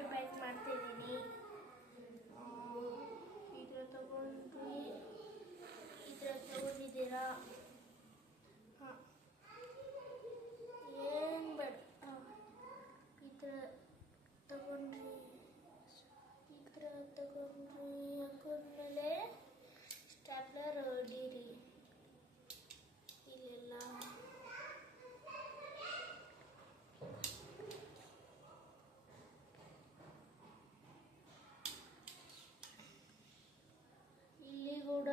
Paper bag ಮಾಡ್ತಾ ಇದ್ದೀನಿ. ಈ ಥರ ತಗೊಂಡ್ರಿ, ಈ ಥರ ತಗೊಂಡಿದ್ದೀರಾ? ಹಾಂ, ಏನು ಬೇಡ. ಈ ಥರ ತಗೊಂಡ್ರಿ, ಈ ಥರ ತಗೊಂಡ್ರಿ. ಹಾಕೊಂಡ್ಮೇಲೆ ಸ್ಟ್ಯಾಪ್ಲರ್ ಹೊಡೀರಿ ಇಲ್ಲೆಲ್ಲ. ಇಲ್ಲಿ ಕೂಡ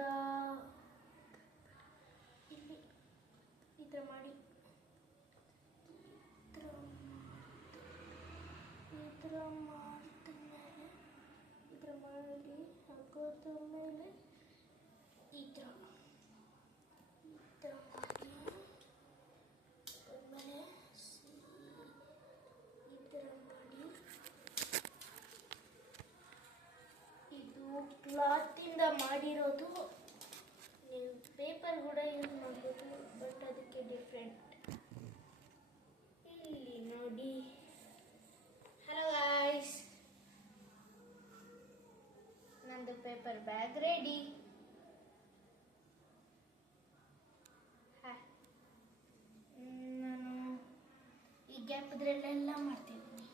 ಇಲ್ಲಿ ಈ ಥರ ಮಾಡಿ, ಈ ಥರ ಮಾಡಿದ ಮೇಲೆ, ಈ ಥರ ಮಾಡಿ ಹಾಕೋದ ಮೇಲೆ ಈ ಥರ ಮಾಡಿ ಆಮೇಲೆ ಈ ಥರ ಮಾಡಿ. ಇದು ಕ್ಲಾತಿಂದ ಮಾಡಿರೋದು. ನೀವು ಪೇಪರ್ ಕೂಡ ಯೂಸ್ ಮಾಡ್ಬೋದು, ಬಟ್ ಅದಕ್ಕೆ ಡಿಫ್ರೆಂಟ್. ಇಲ್ಲಿ ನೋಡಿ. ಹಲೋ ಗಾಯ್ಸ್, ನಂದು ಪೇಪರ್ ಬ್ಯಾಗ್ ರೆಡಿ. ನಾನು ಈ ಗ್ಯಾಪ್ದ್ರಲ್ಲೆಲ್ಲ ಮಾಡ್ತಿದ್ದೀನಿ.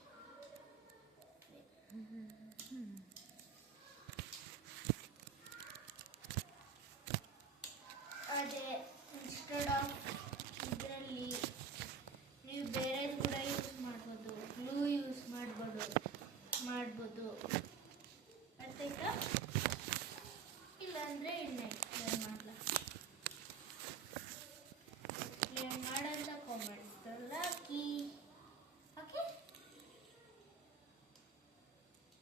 ಅದೇ ಇನ್ಸ್ಟೆಡ್ ಆಫ್ ಇದರಲ್ಲಿ ನೀವು ಬೇರೆ ಕೂಡ ಯೂಸ್ ಮಾಡ್ಬೋದು, ಗ್ಲೂ ಯೂಸ್ ಮಾಡ್ಬೋದು. ಅರ್ಥಾಯ್ತಾ? ಇಲ್ಲಾಂದರೆ ಎಣ್ಣೆ ಎಕ್ಸ್ಪ್ಲೇನ್ ಮಾಡಲ್ಲ. ಎಕ್ಸ್ಪ್ಲೇನ್ ಮಾಡಂತ ಕಾಮೆಂಟ್ಸಲ್ಲಿ ಹಾಕಿ. Okay,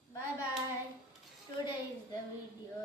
bye bye. Today is the video